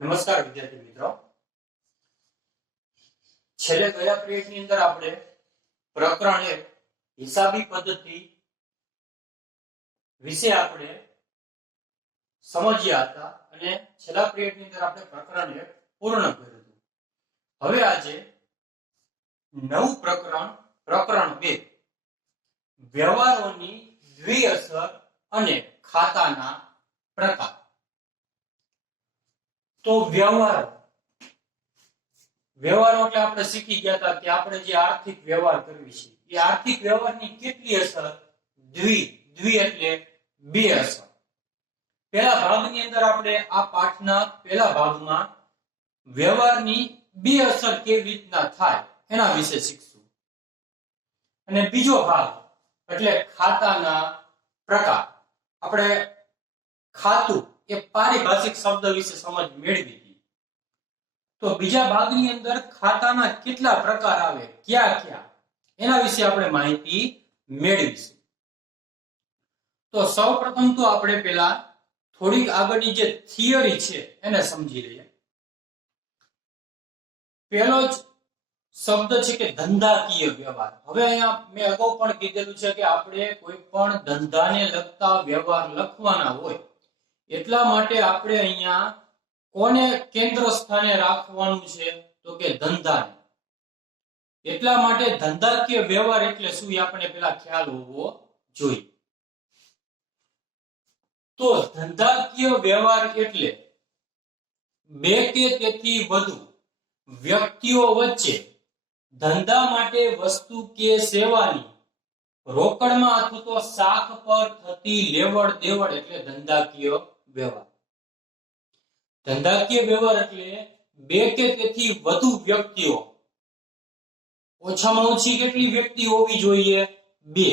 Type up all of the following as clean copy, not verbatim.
નમસ્કાર વિદ્યાર્થી મિત્રો, છેલ્લે ગયા પીરિયડની અંદર આપણે પ્રકરણ 1 હિસાબી પદ્ધતિ વિશે આપણે સમજ્યા હતા અને છેલ્લા પીરિયડની અંદર આપણે પ્રકરણ 1 પૂર્ણ કર્યું હતું. હવે આજે નવું પ્રકરણ 2 વ્યવહારોની દ્વિઅસર અને ખાતાના પ્રકાર. તો વ્યવહારો એટલે આપણે શીખી ગયા હતા કે આપણે જે આર્થિક વ્યવહાર કરવી છે એ આર્થિક વ્યવહારની કેટલી અસર? દ્વિ એટલે બે અસર. પહેલા ભાગની અંદર આપણે આ પાઠના પહેલા ભાગમાં વ્યવહારની બે અસર કેવી રીતના થાય એના વિશે શીખશું. અને બીજો ભાગ એટલે ખાતાના પ્રકાર. આપણે ખાતું એ પારિભાષિક શબ્દ વિશે સમજ મેળવી હતી. તો બીજા ભાગની અંદર ખાતાના કેટલા પ્રકાર આવે, ક્યાં એના વિશે આપણે માહિતી મેળવીશું. તો સૌપ્રથમ તો આપણે પહેલા થોડીક આગળની જે થિયરી છે એને સમજી લઈએ. પહેલો જ શબ્દ છે કે ધંધાકીય વ્યવહાર. હવે અહીંયા મેં અગાઉ પણ કીધેલું છે કે આપણે કોઈ પણ ધંધાને લગતા વ્યવહાર લખવાના હોય એટલા માટે આપણે અહીંયા કોને કેન્દ્ર સ્થાને રાખવાનું છે? તો કે ધંધાને. એટલા માટે ધંધાકીય વ્યવહાર એટલે શું એ આપણે પેલા ખ્યાલ હોવો જોઈએ. તો ધંધાકીય વ્યવહાર એટલે બે કે તેથી વધુ વ્યક્તિઓ વચ્ચે ધંધા માટે વસ્તુ કે સેવાની રોકડમાં અથવા તો શાખ પર થતી લેવડ દેવડ એટલે ધંધાકીય વ્યવહાર. ધંધાકીય વ્યવહાર એટલે બે કે તેથી વધુ વ્યક્તિઓ, ઓછામાં ઓછી કેટલી વ્યક્તિ હોવી જોઈએ? બે.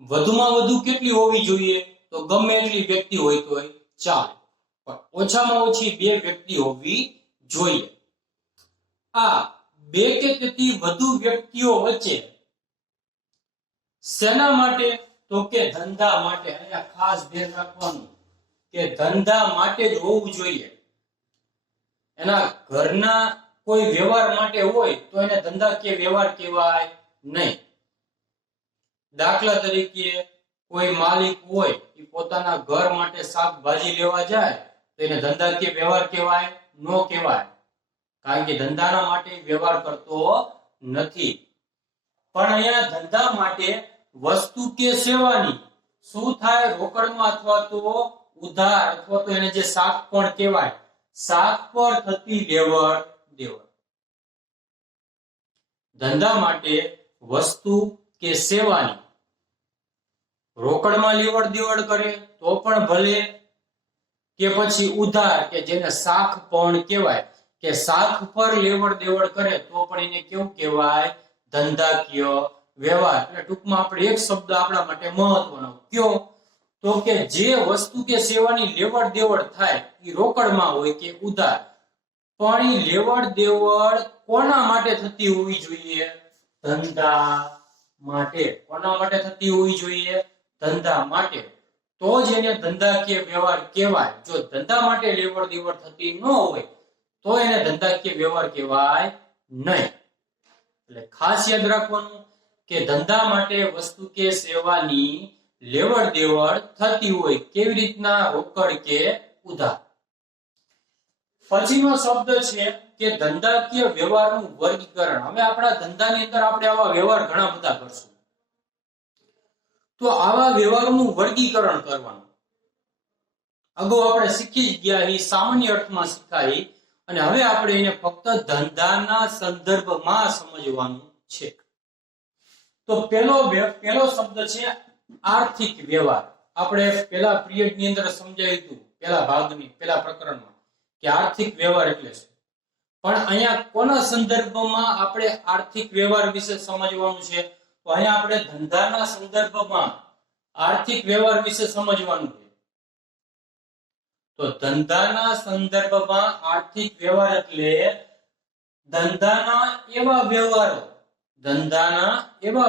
વધુમાં વધુ કેટલી હોવી જોઈએ? તો ગમે એટલી વ્યક્તિ હોય તોય ચાલે, પણ ઓછામાં ઓછી બે વ્યક્તિ હોવી જોઈએ. આ બે કે તેથી વધુ વ્યક્તિઓ વચ્ચે શેના માટે? તો કે ધંધા માટે. અહીંયા ખાસ ધ્યાન રાખવાનું કે ધંધા માટે જ હોવું જોઈએ. એના ઘરના કોઈ વ્યવહાર માટે હોય તો એને ધંધાકીય વ્યવહાર કહેવાય નહીં. દાખલા તરીકે કોઈ માલિક હોય એ પોતાના ઘર માટે શાકભાજી લેવા જાય તો એને ધંધાકીય વ્યવહાર કહેવાય? ન કહેવાય, કારણ કે ધંધાના માટે વ્યવહાર કરતો નથી. પણ અહીંયા ધંધા માટે વસ્તુ કે સેવાની શું થાય? રોકડમાં અથવા તો ઉધાર અથવા તો એને જે શાખ પણ કહેવાય, શાખ પર થતી લેવડ દેવડ. ધંધા માટે વસ્તુ કે સેવાની રોકડમાં લેવડ દેવડ કરે તો પણ ભલે, કે પછી ઉધાર કે જેને શાખ પણ કહેવાય કે શાખ પર લેવડ દેવડ કરે તો પણ એને કેવું કહેવાય? ધંધાકીય વ્યવહાર. એટલે ટૂંકમાં આપણે એક શબ્દ આપણા માટે મહત્વનો કયો? તો કે જે વસ્તુ કે સેવાની લેવડ દેવડ થાય એ રોકડમાં હોય કે ઉધાર, પણ એ લેવડ દેવડ કોના માટે થતી હોવી જોઈએ? ધંધા માટે. કોના માટે થતી હોવી જોઈએ? ધંધા માટે. તો જ એને ધંધાકીય વ્યવહાર કહેવાય. જો ધંધા માટે લેવડ દેવડ થતી ન હોય તો એને ધંધાકીય વ્યવહાર કહેવાય નહીં. એટલે ખાસ યાદ રાખવાનું કે ધંધા માટે વસ્તુ કે સેવાની લેવડ દેવડ થતી હોય. કેવી રીતના? રોકડ કે ઉધાર. પછીનો શબ્દ છે કે ધંધાકીય વ્યવહારનું વર્ગીકરણ. હવે આપણા ધંધાની અંદર આપણે આવા વ્યવહાર ઘણા બધા કરશું, તો આવા વ્યવહારનું વર્ગીકરણ કરવાનું. અગાઉ આપણે શીખી ગયા, એ સામાન્ય અર્થમાં શીખાય, અને હવે આપણે એને ફક્ત ધંધાના સંદર્ભમાં સમજવાનું છે. તો પહેલો શબ્દ છે આર્થિક વ્યવહાર. આપણે પહેલા પિરિયડની અંદર સમજાવ્યું હતું, પહેલા પ્રકરણમાં કે આર્થિક વ્યવહાર એટલે શું. પણ અહીંયા કોના સંદર્ભમાં આપણે આર્થિક વ્યવહાર વિશે સમજવાનું છે? તો અહીંયા આપણે ધંધાના સંદર્ભમાં આર્થિક વ્યવહાર વિશે સમજવાનું છે. તો ધંધાના સંદર્ભમાં આર્થિક વ્યવહાર એટલે ધંધાના એવા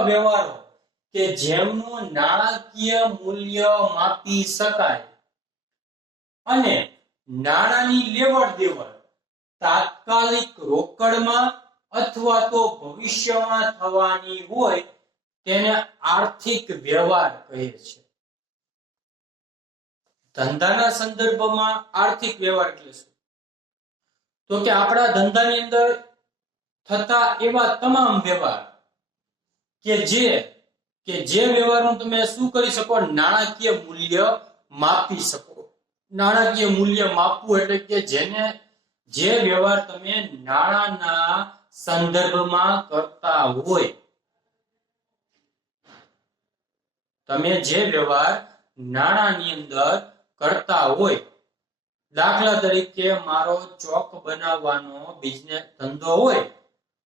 વ્યવહારો કે જેમનું નાણાકીય મૂલ્ય માપી શકાય અને નાણાંની લેવડ દેવડ તાત્કાલિક રોકડમાં અથવા તો ભવિષ્યમાં થવાની હોય તેને આર્થિક વ્યવહાર કહે છે. ધંધાના સંદર્ભમાં આર્થિક વ્યવહાર એટલે શું? તો કે આપણા ધંધાની અંદર થતા એવા તમામ વ્યવહાર કે જે વ્યવહારનું તમે શું કરી શકો? નાણાકીય મૂલ્ય માપી શકો. નાણાકીય મૂલ્ય માપવું એટલે કે જે વ્યવહાર તમે નાણાંના સંદર્ભમાં કરતા હોય, તમે જે વ્યવહાર નાણાંની અંદર કરતા હોય, દાખલા તરીકે મારો ચોક બનાવવાનો બિઝનેસ ધંધો હોય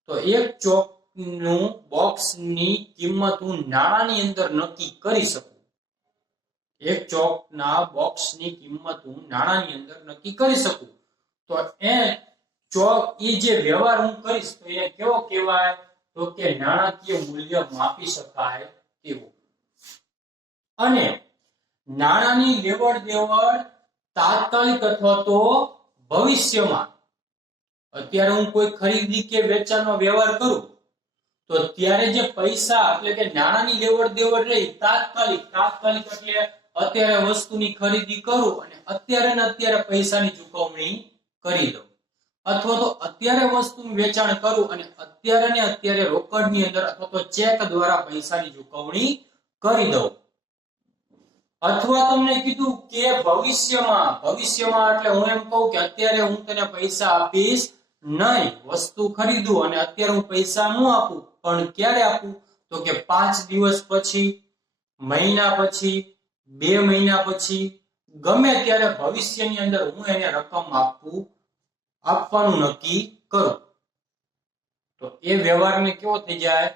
તો એક ચોકનું બોક્સની કિંમત હું નાણાંની અંદર નક્કી કરી શકું. એક ચોકના બોક્સની કિંમત હું નાણાંની અંદર નક્કી કરી શકું. તો એ જે વ્યવહાર હું કરીશ તો એ કેવો કહેવાય? તો કે નાણાકીય મૂલ્ય માપી શકાય તેવો. અને નાણાંની લેવડ દેવડ તાત્કાલિક અથવા તો ભવિષ્યમાં, અત્યારે હું કોઈ ખરીદી કે વેચાણનો વ્યવહાર કરું તો ત્યારે જે પૈસા એટલે કે નાણાંની લેવડ દેવડ રહી તાત્કાલિક એટલે અત્યારે વસ્તુની ખરીદી કરું અને અત્યારે ને અત્યારે પૈસાની ચૂકવણી કરી દઉં, અથવા તો અત્યારે વસ્તુનું વેચાણ કરું અને અત્યારે ને અત્યારે રોકડની અંદર અથવા તો ચેક દ્વારા પૈસાની ચૂકવણી કરી દઉં. અથવા તમને કીધું કે ભવિષ્યમાં એટલે હું એમ કહું કે અત્યારે હું તને પૈસા આપીશ નહીં, વસ્તુ ખરીદું અને અત્યારે હું પૈસા ન આપું, પણ ક્યારે આપું? તો કે 5 દિવસ પછી, મહિના પછી, 2 મહિના પછી, ગમે ત્યારે ભવિષ્યની અંદર હું એને રકમ આપવાનું નક્કી કરું. તો એ વ્યવહારને કેવો થઈ જાય?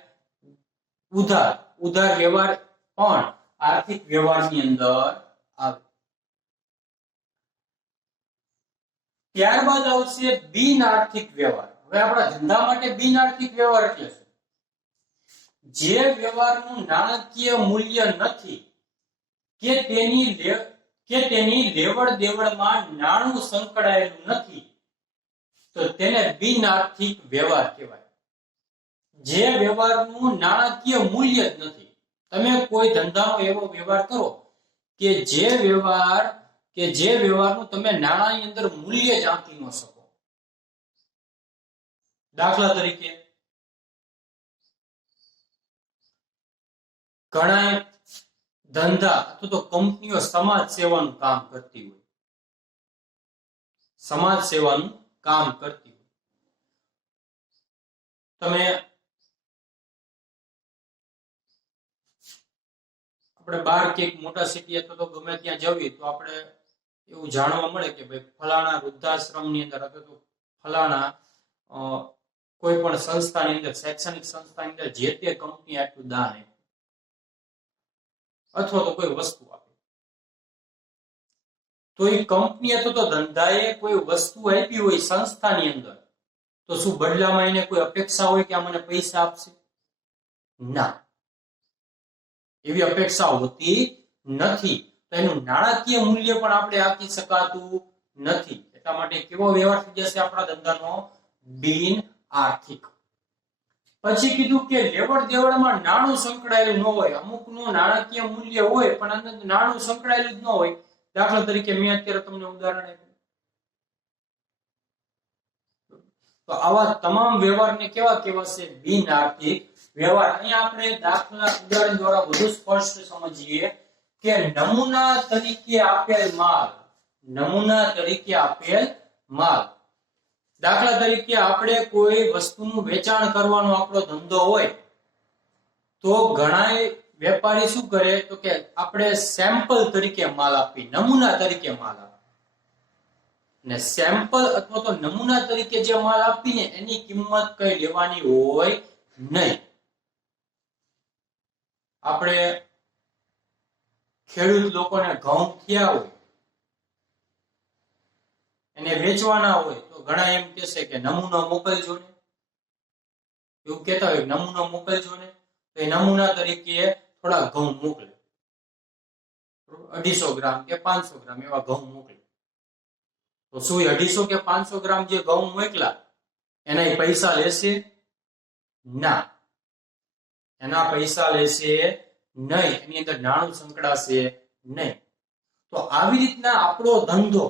ઉધાર વ્યવહાર પણ આર્થિક વ્યવહારની અંદર આવે. ત્યારબાદ આવશે બિન આર્થિક વ્યવહાર. હવે આપણા ધંધા માટે બિન આર્થિક વ્યવહાર એટલે શું? જે વ્યવહારનું નાણાકીય મૂલ્ય નથી કે તેની લેવડ દેવડમાં નાણું સંકળાયેલું નથી તો તેને બિન આર્થિક વ્યવહાર કહેવાય. જે વ્યવહારનું નાણાકીય મૂલ્ય જ નથી. તમે કોઈ ધંધાનો એવો વ્યવહાર કરો કે જે વ્યવહારનું તમે નાણાંની અંદર મૂલ્ય જ આંકી ન શકો. દાખલા તરીકે ઘણા ધંધા અથવા તો કંપનીઓ સમાજ સેવાનું કામ કરતી હોય, તમે આપણે બહાર કે મોટા સિટી અથવા તો ગમે ત્યાં જઈએ તો આપણે એવું જાણવા મળે કે ભાઈ ફલાણા વૃદ્ધાશ્રમની અંદર અથવા તો ફલાણા કોઈ પણ સંસ્થાની અંદર, શૈક્ષણિક સંસ્થાની અંદર જે તે કંપની આટલું દાન આપ્યું અથવા તો કોઈ વસ્તુ આપી, તો એ કંપની અથવા તો ધંધાએ કોઈ વસ્તુ આપી હોય સંસ્થાની અંદર, તો શું બદલામાં એને કોઈ અપેક્ષા હોય કે આ મને પૈસા આપશે? ના, એવી અપેક્ષા હોતી નથી. તો એનું નાણાકીય મૂલ્ય પણ આપણે આપી શકાતું નથી. એટલા માટે કેવો વ્યવહાર થઈ જશે આપણા ધંધાનો? બિન આર્થિક. પછી કીધું કે લેવડ દેવડમાં નાણું સંકળાયેલું ન હોય. અમુકનું નાણાકીય મૂલ્ય હોય પણ અંદર નાણું સંકળાયેલું જ ન હોય. દાખલા તરીકે મેં અત્યારે તમને ઉદાહરણ આપ્યું. તો આવા તમામ વ્યવહારને કેવા કહેવાશે? બિન આર્થિક વ્યવહાર. અહીંયા આપણે ઉદાહરણ દ્વારા વધુ સ્પષ્ટ સમજીએ કે નમૂના તરીકે આપેલ માલ. દાખલા તરીકે આપણે કોઈ વસ્તુનું વેચાણ કરવાનો આપણો ધંધો હોય તો ઘણા વેપારી શું કરે? તો કે આપણે સેમ્પલ તરીકે માલ આપી, નમૂના તરીકે માલ આપી, ને સેમ્પલ અથવા તો નમૂના તરીકે જે માલ આપીને એની કિંમત કઈ લેવાની હોય નહીં. આપણે ખેડૂત લોકોને ઘઉં થયા હોય, એને વેચવાના હોય તો ઘણા એમ કહેશે કે નમૂનો મોકલજો ને, એવું કહેતા હોય નમૂનો મોકલજો ને. તો એ નમૂના તરીકે થોડા ઘઉં મોકલે, 250 ગ્રામ કે 500 ગ્રામ એવા ઘઉં મોકલે, તો શું 250 કે 500 ગ્રામ જે ઘઉં મોકલા એના એ પૈસા લેશે? ના, એના પૈસા લેશે નહીં, એની અંદર નાણું સંકળાશે નહીં. તો આવી રીતના આપણો ધંધો,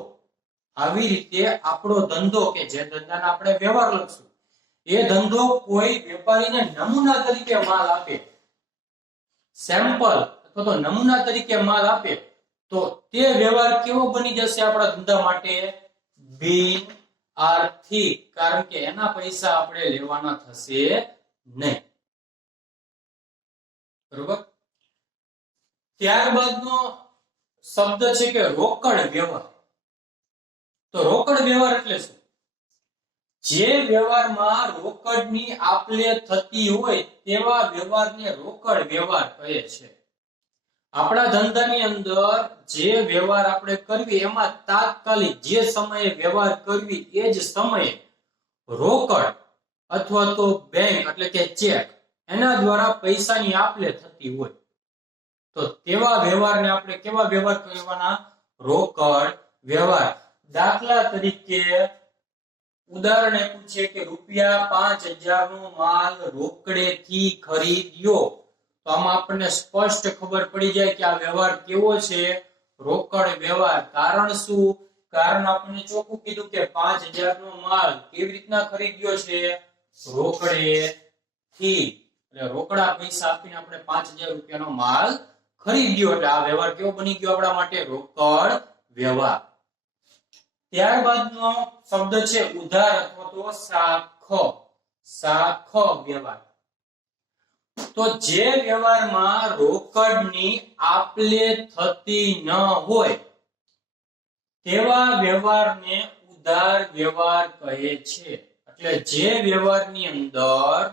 આવી રીતે આપણો ધંધો કે જે ધંધાના આપણે વ્યવહાર લખશું, એ ધંધો કોઈ વેપારીને નમૂના તરીકે માલ આપે, સેમ્પલ અથવા તો નમૂના તરીકે માલ આપે, તો તે વ્યવહાર કેવો બની જશે આપણા ધંધા માટે? બિન આર્થિક, કારણ કે એના પૈસા આપણે લેવાના થશે નહીં. બરોબર. ત્યારબાદનો શબ્દ છે કે રોકડ વ્યવહાર. તો રોકડ વ્યવહાર એટલે શું? જે વ્યવહારમાં રોકડની આપ-લે થતી હોય તેવા વ્યવહારને રોકડ વ્યવહાર કહે છે. આપણા ધંધાની અંદર જે વ્યવહાર આપણે કરવી એમાં તાત્કાલિક જે સમયે વ્યવહાર કરવી એ જ સમયે રોકડ અથવા તો બેંક એટલે કે ચેક એના દ્વારા પૈસાની આપ-લે થતી હોય, તો તેવા વ્યવહારને આપણે કેવા વ્યવહાર કહેવાના? રોકડ વ્યવહાર. દાખલા તરીકે ઉદાહરણ આપ્યું છે કે ₹5000 નો માલ રોકડેથી ખરીદ્યો, તો આમાં આપણને સ્પષ્ટ ખબર પડી જાય કે આ વ્યવહાર કેવો છે? રોકડ વ્યવહાર. કારણ શું? કારણ આપણને ચોખ્ખું કીધું કે 5000 નો માલ કેવી રીતના ખરીદ્યો છે? રોકડેથી. એટલે રોકડા પૈસા આપીને આપણે 5000 રૂપિયાનો માલ ખરીદ્યો, એટલે આ વ્યવહાર કેવો બની ગયો આપણા માટે? રોકડ વ્યવહાર. ત્યારબાદનો શબ્દ છે ઉધાર અથવા તો સાખ. સાખ વ્યવહાર. તો જે વ્યવહારમાં રોકડની આપ-લે થતી ન હોય તેવા વ્યવહારને ઉધાર વ્યવહાર કહે છે. એટલે જે વ્યવહારની અંદર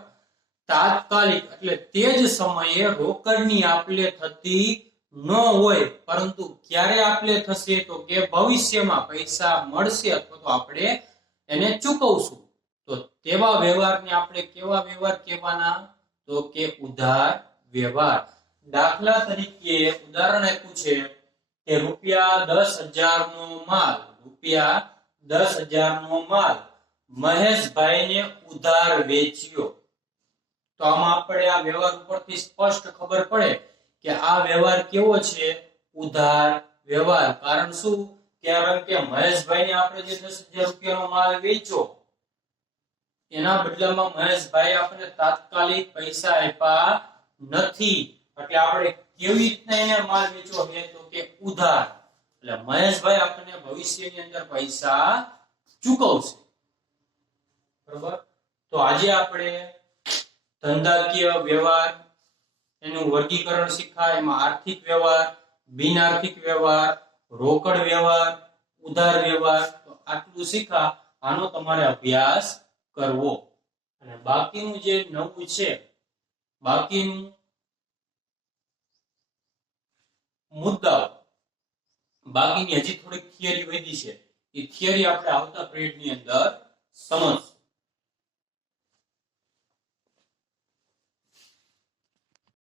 તાત્કાલિક એટલે તે જ સમયે રોકડની આપ-લે થતી ન હોય, પરંતુ ક્યારે આપ-લે થશે? તો કે ભવિષ્યમાં પૈસા મળશે અથવા તો આપણે એને ચૂકવશું, તો તેવા વ્યવહારને આપણે કેવા વ્યવહાર કહેવાના? તો કે ઉધાર વ્યવહાર. દાખલા તરીકે ઉદાહરણ આપ્યું છે કે ₹10,000 નો માલ, ₹10,000 નો માલ મહેશભાઈને ઉધાર વેચ્યો. તો આમાં આપણે આ વ્યવહાર ઉપરથી સ્પષ્ટ ખબર પડે કે આ વ્યવહાર કેવો છે? ઉધાર વ્યવહાર. કારણ શું? કારણ કે મહેશભાઈને આપણે જે 10,000 રૂપિયાનો માલ વેચ્યો એના બદલામાં મહેશભાઈ આપણને તાત્કાલિક પૈસા આપ્યા નથી, એટલે આપણે કેવી રીતના એને માલ વેચ્યો છે? તો કે ઉધાર. એટલે મહેશભાઈ આપણને ભવિષ્યની અંદર પૈસા ચૂકવશે. બરોબર. તો આજે આપણે ધંધાકીય વ્યવહાર એનું વર્ગીકરણ શીખ્યા. એમાં આર્થિક વ્યવહાર, બિન આર્થિક વ્યવહાર, રોકડ વ્યવહાર, ઉધાર વ્યવહાર, તો આટલું શીખ્યા. આનો તમારે અભ્યાસ કરવો. અને બાકીનું જે નવું છે, બાકીનું મુદ્દાઓ, બાકીની હજી થોડીક થિયરી વધી છે, એ થિયરી આપણે આવતા પીરિયડની અંદર સમજશું.